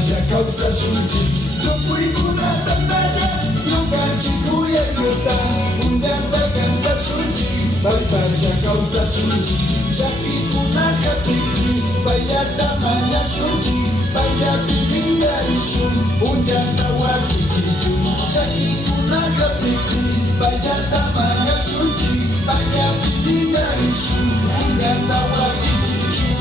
Paipacha causa suci Kupuikuna tandanya Nyukanci kuya gusta Undang kanta suci Paipacha causa suci Syaki kuna kapiki Paya tamanya suci Paya pipi dari sun Undang tawaki cicu Syaki kuna kapiki Paya tamanya suci Paya pipi dari sun Undang tawaki cicu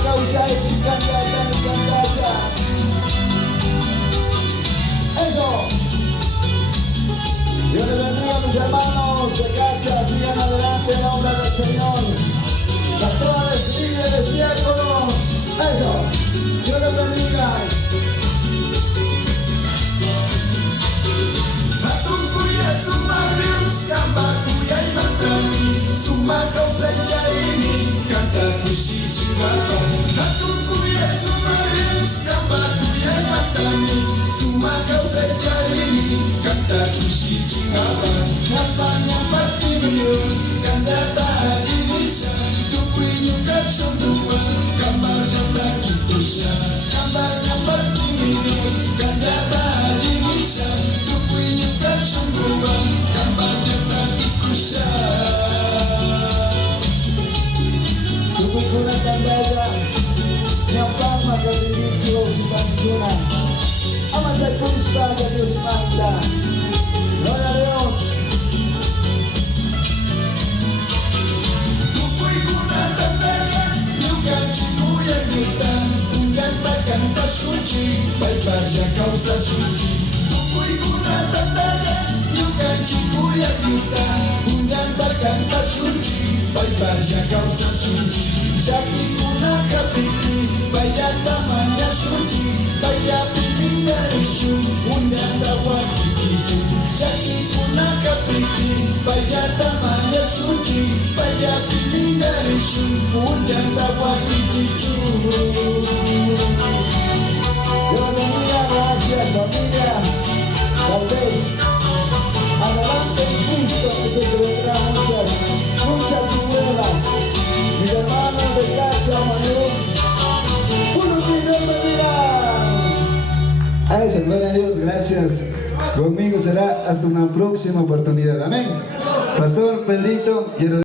Causa eficaz eso. Dios les bendiga, mis hermanos de Cacha, sigan adelante en nombre del Señor. Pastores, líderes, diáconos, eso. Dios les bendiga. Matungkuya sumarius kambakuya imantani suma causa jaini kanta kushi chingaba. Matungkuya sumarius kambakuya imantani suma causa jaini kanta kushi chingaba. Nyapa timius kanta tajinisha tukuinyu kasundua kamar jamba kitusha. Nyapa timius kanta tajinisha tukuinyu kasundua kamar jamba kitusha. Tukikuna kandaja nyapama kadiricho kitanguna ama takusta de Dios manda. Gloria a Dios. Tukikuna kandaja nyukanci kuya gusta undang kanta suci Paipacha causa suci. Tukikuna kandaja nyukanci kuya gusta undang kanta suci Paipacha causa suci. Syaki kuna kapiki Paya tamanya suci Paya pipi dari sun Undang dawaki cicu. Syaki kuna kapiki Paya tamanya suci Paya pipi dari sun Undang dawaki cicu. Dios bendiga, gracias familia. Tal vez adelante en Cristo que se vendrá muchas pruebas. Mis hermanos de Cacha, Manuel, a eso, gloria a Dios, gracias. Conmigo será hasta una próxima oportunidad. Amén. Pastor Pedrito, quiero